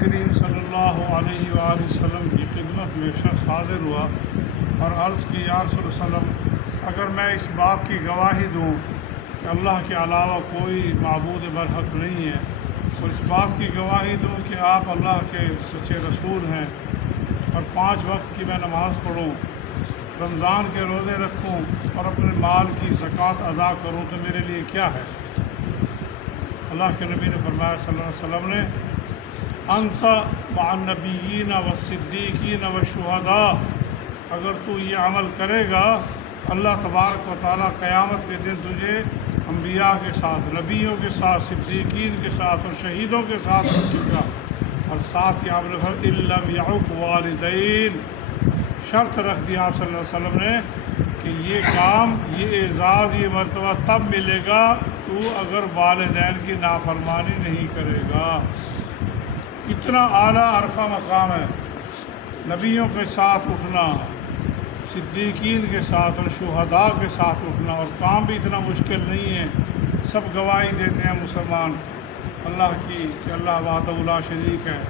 کریم صلی اللہ علیہ وآلہ وسلم کی خدمت میں شخص حاضر ہوا اور عرض کی یا رسول اللہ صلی اللہ علیہ وسلم اگر میں اس بات کی گواہی دوں کہ اللہ کے علاوہ کوئی معبود برحق نہیں ہے اور اس بات کی گواہی دوں کہ آپ اللہ کے سچے رسول ہیں اور 5 وقت کی میں نماز پڑھوں، رمضان کے روزے رکھوں اور اپنے مال کی زکوٰۃ ادا کروں تو میرے لیے کیا ہے؟ اللہ کے نبی نے فرمایا صلی اللہ علیہ وسلم نے انت مع النبیین والصدیقین والشہداء، اگر تو یہ عمل کرے گا اللہ تبارک و تعالیٰ قیامت کے دن تجھے انبیاء کے ساتھ، نبیوں کے ساتھ، صدیقین کے ساتھ اور شہیدوں کے ساتھ رکھے گا۔ اور ساتھ ہی آپ نے فرمایا ان لم یعق والدین، شرط رکھ دی آپ صلی اللہ علیہ وسلم نے کہ یہ کام، یہ اعزاز، یہ مرتبہ تب ملے گا تو اگر والدین کی نافرمانی نہیں کرے گا۔ کتنا اعلیٰ عرفہ مقام ہے، نبیوں کے ساتھ اٹھنا، صدیقین کے ساتھ اور شہداء کے ساتھ اٹھنا، اور کام بھی اتنا مشکل نہیں ہے۔ سب گواہی دیتے ہیں مسلمان اللہ کی کہ اللہ وحدہ لا شریک ہے،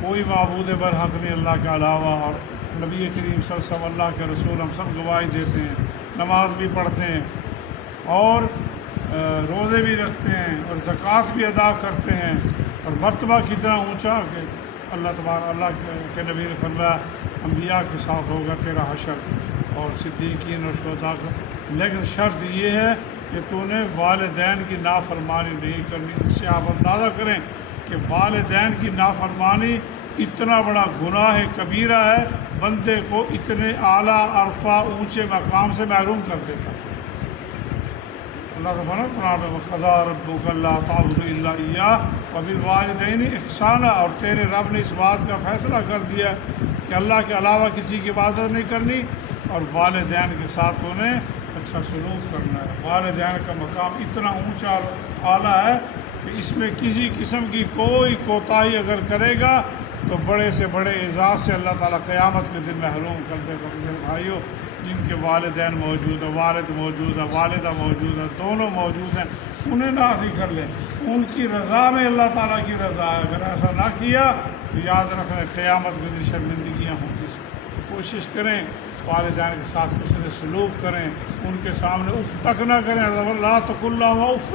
کوئی معبود برحق نہیں اللہ کے علاوہ، اور نبی کریم صلی اللہ علیہ وسلم اللہ کے رسول، ہم سب گواہی دیتے ہیں، نماز بھی پڑھتے ہیں اور روزے بھی رکھتے ہیں اور زکوٰۃ بھی ادا کرتے ہیں، اور مرتبہ کتنا اونچا کہ اللہ کے نبی نے فرمایا انبیاء کے ساتھ ہوگا تیرا حشر اور صدیقین اور شہداء کا، لیکن شرط یہ ہے کہ تو نے والدین کی نافرمانی نہیں کرنی۔ اس سے آپ اندازہ کریں کہ والدین کی نافرمانی اتنا بڑا گناہ کبیرہ ہے، بندے کو اتنے اعلیٰ عرفہ اونچے مقام سے محروم کر دیتا ہے۔ اللہ کا فرمان قرآن میں وَقَضَىٰ رَبُّكَ أَلَّا تَعْبُدُوا إِلَّا إِيَّاهُ وَبِالْوَالِدَيْنِ إِحْسَانًا، اور تیرے رب نے اس بات کا فیصلہ کر دیا کہ اللہ کے علاوہ کسی کی عبادت نہیں کرنی اور والدین کے ساتھ انہیں اچھا سلوک کرنا ہے۔ والدین کا مقام اتنا اونچا اور اعلیٰ ہے کہ اس میں کسی قسم کی کوئی کوتاہی اگر کرے گا تو بڑے سے بڑے اعزاز سے اللہ تعالیٰ قیامت کے دن محروم کر دے گا۔ میرے بھائیوں، جن کے والدین موجود ہیں، والد موجود ہے، والدہ موجود ہے، دونوں موجود ہیں، انہیں راضی کر لیں، ان کی رضا میں اللہ تعالیٰ کی رضا ہے۔ اگر ایسا نہ کیا تو یاد رکھیں قیامت کے دن شرمندگیاں ہوں گی۔ کوشش کریں والدین کے ساتھ حسن سلوک کریں، ان کے سامنے اف تک نہ کریں، لا تقل لهما اف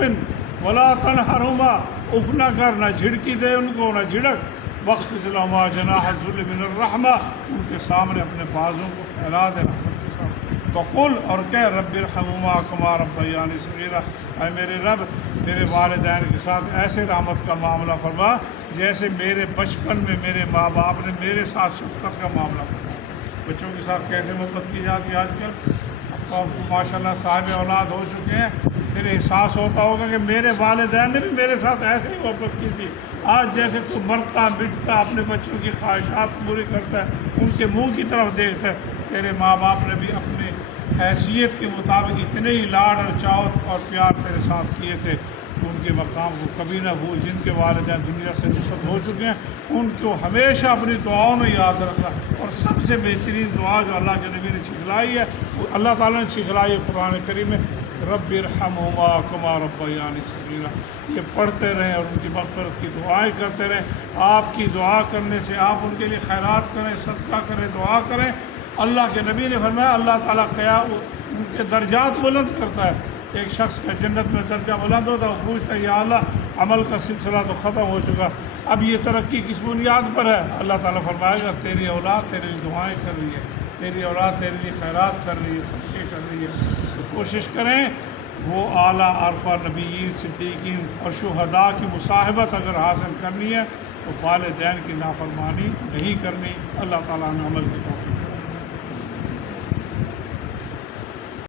ولا تنہرهما، اف نہ کر، نہ جھڑکی دے ان کو، نہ جھڑک، واخفض لهما جناح الذل من الرحمہ، ان کے سامنے اپنے بازوں کو پھیلا دے رحمت کے ساتھ، وقل، اور کہہ رب ارحمهما كما ربياني صغيرا، اے میرے رب میرے والدین کے ساتھ ایسے رحمت کا معاملہ فرما جیسے میرے بچپن میں میرے ماں باپ نے میرے ساتھ شفقت کا معاملہ فرما۔ بچوں کے ساتھ کیسے محبت کی جاتی ہے آج کل؟ اب ماشاء اللہ صاحب اولاد ہو چکے ہیں، پھر احساس ہوتا ہوگا کہ میرے والدین نے بھی میرے ساتھ ایسے ہی محبت کی تھی۔ آج جیسے تو مرتا مٹتا اپنے بچوں کی خواہشات پوری کرتا ہے، ان کے منہ کی طرف دیکھتا ہے، تیرے ماں باپ نے بھی اپنے حیثیت کے مطابق اتنے ہی لاڈ اور چاوت اور پیار تیرے ساتھ کیے تھے، ان کے مقام کو کبھی نہ بھول۔ جن کے والدین دنیا سے رخصت ہو چکے ہیں ان کو ہمیشہ اپنی دعاؤں میں یاد رکھنا، اور سب سے بہترین دعا جو اللہ کے نبی نے سکھلائی ہے، وہ اللہ تعالیٰ نے سکھلائی ہے قرآن کریم میں، رب ارحمہما کما ربیانی صغیرا۔ یہ پڑھتے رہیں اور ان کی مغفرت کی دعائیں کرتے رہیں۔ آپ کی دعا کرنے سے آپ ان کے لیے خیرات کریں، صدقہ کریں، دعا کریں، اللہ کے نبی نے فرمایا اللہ تعالیٰ ان کے درجات بلند کرتا ہے۔ ایک شخص کا جنت میں درجہ بلند ہوتا ہے، وہ پوچھتا ہے یا اللہ عمل کا سلسلہ تو ختم ہو چکا، اب یہ ترقی کس بنیاد پر ہے؟ اللہ تعالیٰ فرمائے گا تیری اولاد تیرے لیے دعائیں کر رہی ہے، تیری اولاد تیرے لیے خیرات کر رہی ہے، صدقے کر رہی ہے۔ تو کوشش کریں وہ اعلیٰ عرفہ نبیین، صدیقین اور شہداء کی مصاحبت اگر حاصل کرنی ہے تو والدین کی نافرمانی نہیں کرنی۔ اللہ تعالیٰ نے عمل کی توفیق